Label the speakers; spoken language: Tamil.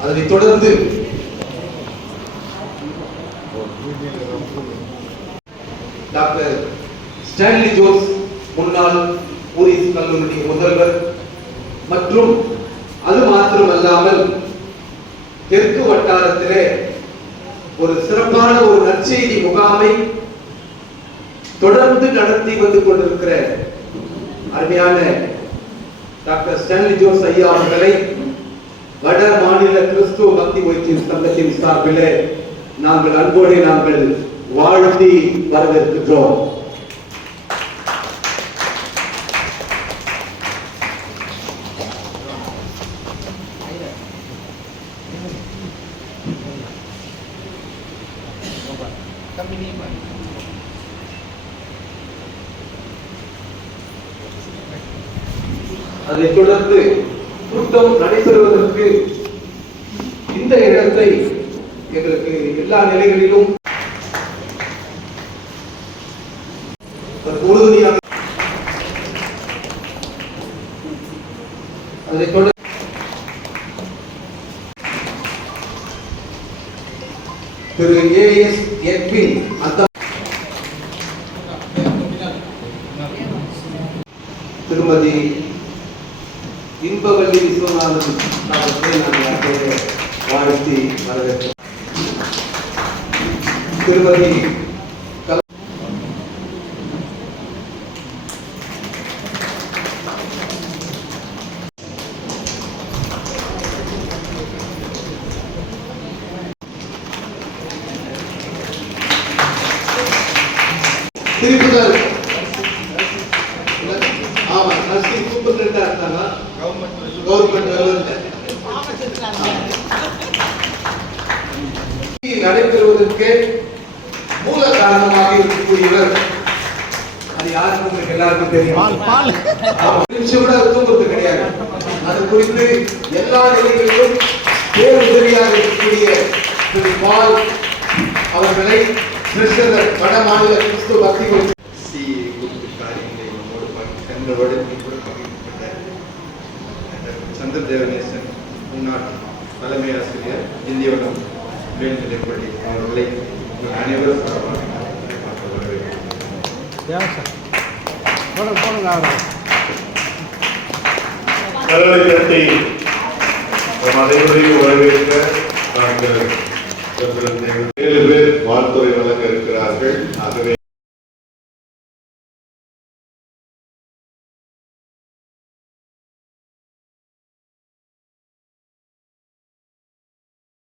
Speaker 1: அதனைத் தொடர்ந்து டாக்டர் ஸ்டான்லி ஜோஸ் முன்னாள் போலீஸ் கல்லூரி முதல்வர் மற்றும் அது மாத்திரமல்லாமல் தெற்கு வட்டாரத்திலே ஒரு சிறப்பான ஒரு நற்செய்தி முகாமை தொடர்ந்து நடத்தி வந்து கொண்டிருக்கிற அருமையான டாக்டர் ஸ்டான்லி ஜோஸ் ஐயா அவர்களை வட மாநில கிறிஸ்துவ பக்தி முயற்சியின் சங்கத்தின் சார்பிலே நாங்கள் அன்போடு நாங்கள் வாழ்த்தி வரவேற்கின்றோம். அதைத் தொடர்ந்து கூட்டம் நடைபெறுவதற்கு இந்த இடத்தை எங்களுக்கு எல்லா நிலைகளிலும் உறுதுணையாக திரு ஏஎஸ் எட்வின் அந்த திருமதி இன்பவல்லி விஸ்வநாதன் அவர்களை நான் அப்படியே வாழ்த்தி வரவேற்கிறேன். திருமதி கல்- திருப்புதல் நடைபெறுவதற்கு மூல காரணமாக இருக்கக்கூடியவர். அது யாருக்கும் உங்களுக்கு எல்லாருக்கும் தெரியும். கூட அவர் தூங்குறது கிடையாது. அது குறித்து எல்லா நிலைகளிலும் பேர் உதவியாக இருக்கக்கூடிய திரு பால் அவர்களை கிறிஸ்தவர் வட மாநில கிறிஸ்துவ பக்தி
Speaker 2: சி குறித்த காரியங்களை நம்மோடு முன்னாள் தலைமை ஆசிரியர் இந்தியவனம் மேல்நிலைப்பள்ளி அவர்களை அனைவரும் சார்பாக
Speaker 3: நம் அனைவரையும் வரவேற்க நாங்கள் ஏழு பேர் வாழ்த்துறை வழங்க இருக்கிறார்கள். ஆகவே